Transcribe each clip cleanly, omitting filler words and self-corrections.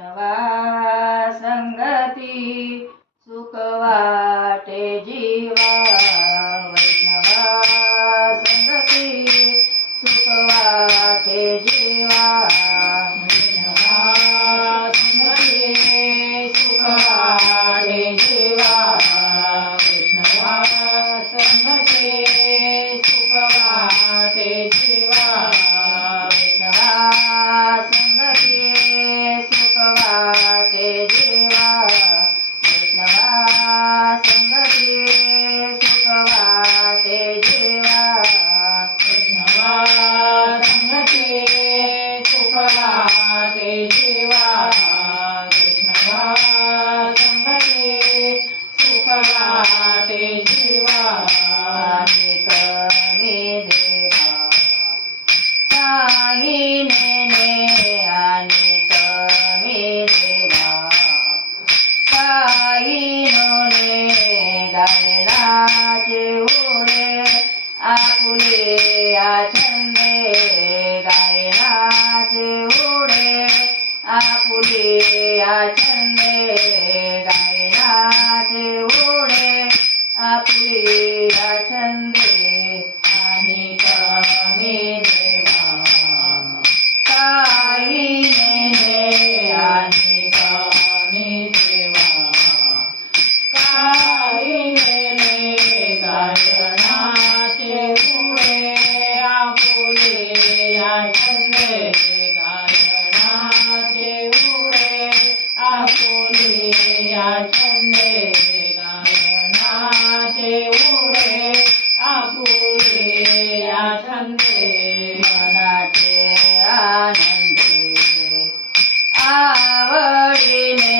वैष्णवा संगती सुख वाटे जीवा वैष्णवा संगती सुख वाटे जीवा वैष्णवा संगती सुख वाटे जीवा वैष्णवा संगती सुख वाटे जीवा वैष्णवा संगती सुख वाटे जीवा वैष्णवा संगती सुख वाटे जीवा वैष्णवा संगती सुख वाटे जीवा वैष्णवा संगती सुख वाटे जीवा अनेक मी देवा काही नेने अनेक मी देवा काही नोने गायनाचे उडे आपुले आछंदे गायनाचे उडे आपुले आछंदे गायनाचे उडे आपुले आछंदे अनेक मी देवा काही नेने अनेक मी देवा काही नेने गायनाचे उडे आपुले आछंदे गायनाचे उडे आपुले आछंदे गायनाचे उडे आपुले आछंदे मनाचे आनंदे आवडीने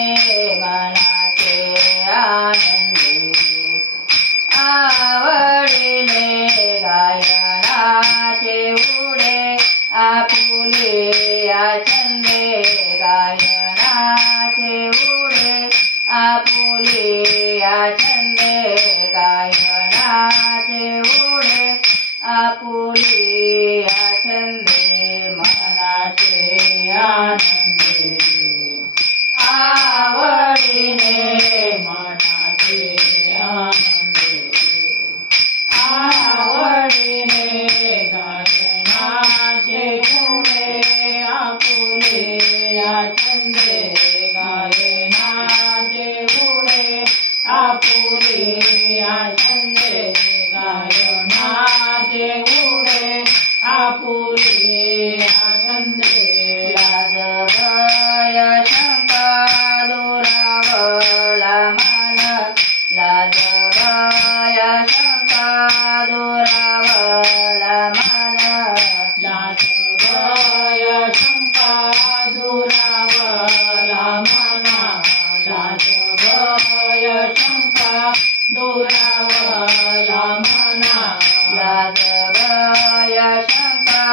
मनाचे आनंदे आवडीने गायनाचे उडे आपुले आछंदे गायनाचे उडे आपुले आछंदे गायनाचे उडे आपुले आछंदे मनाचे आनंदे आवडीने मनाचे आनंदे आवडीने गायनाचे उडे आपुले आछंदे गायनाचे उडे आपुले आछंदे गायनाचे उडे आपुले आछंदे लाज भय शंका दुरावला मान लाज भय शंका दुरावला मान लाज भय शंका दुरावला मान लाज भय शंका दुरावला मान लाज भय शंका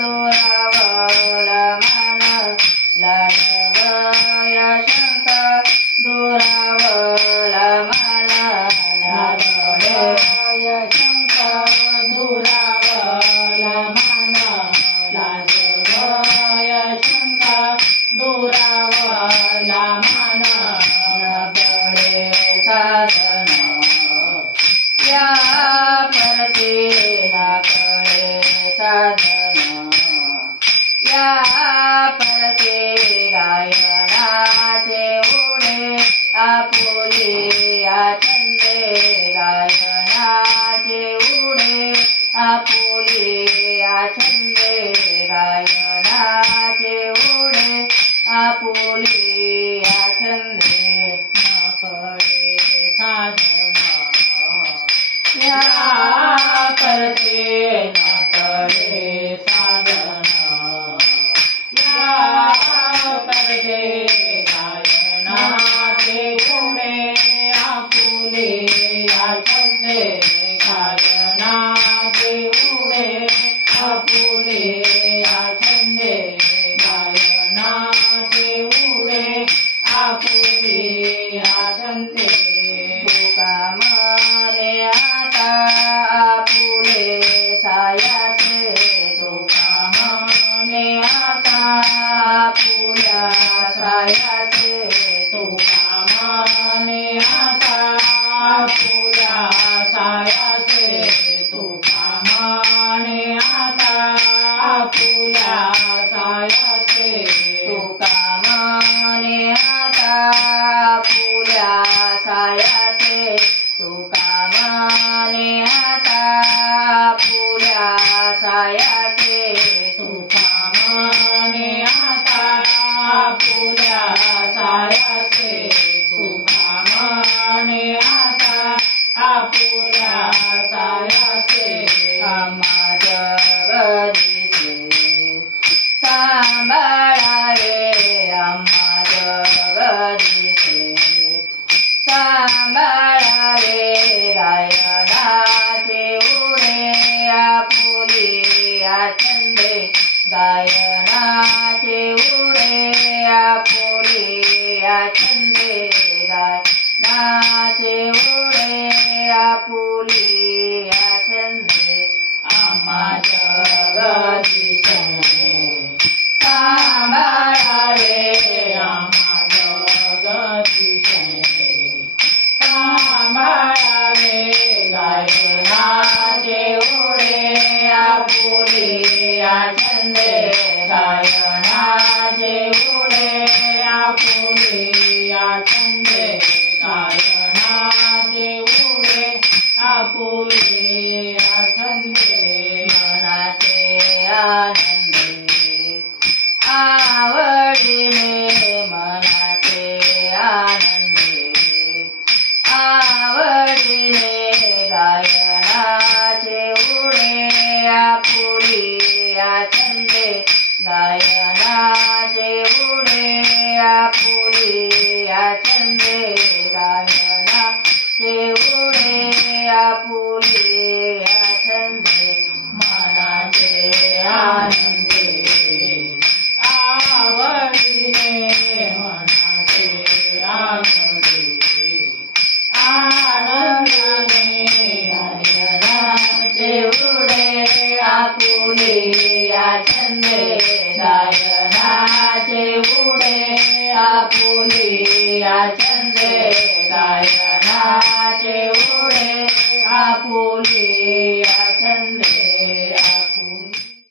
दुरावला मान लाज भय शंका दुरावला मान लाज भय शंका दुरावला मान लाज भय शंका दुरावला मान नगडे साधन या परते नाकडे साधन या परते गायनाचे उडे आपुले आछंदे गायनाचे उडे आपुले आछंदे गायनाचे उडे आपुले आछंदे नाकडे साधन या परते नाकडे साधन या परते गायनाचे उडे आपुले आछंदे गायनाचे उडे आपुले आछंदे गायनाचे उडे आपुले आछंदे तुका मने आता आपुले सायासे तुका म्हणे आता आपुल्या सायासे तुका म्हणे आता आपुल्या सायासे तुका म्हणे आता आपुल्या सायासे तुका म्हणे आता आपुल्या सायासे तुका म्हणे आता आपुल्या सायासे तुका म्हणे आता आपुल्या सायासे आम्हा जगदीशे सांभाळा रे आम्हा जगदीशे सांभाळा रे गायनाचे उडे आपुलिया छंदे गायनाचे उडे आपुलिया छंदे गायनाचे उडे आपुलिया छंदे आम्हा जगदीशे सांभाळा रे आम्हा जगदीशे सांभाळा रे गायनाचे उडे आपुलिया छंदे गायनाचे उडे आपुलिया छंदे गायनाचे उडे आपुलिया छंदे मनाचे आनंदे आवडीने मनाचे आनंदे आवडीने गायनाचे उडे आपुलिया छंदे गायनाचे उडे आपुलिया छंदे गायनाचे उडे आपुलिया छंदे मनाचे आनंदे आवडीने मनाचे आनंदे आनंदाने गायनाचे उडे आपुलिया छंदे गायनाचे उडे आपुलिया छंदे गायनाचे उडे आपुलिया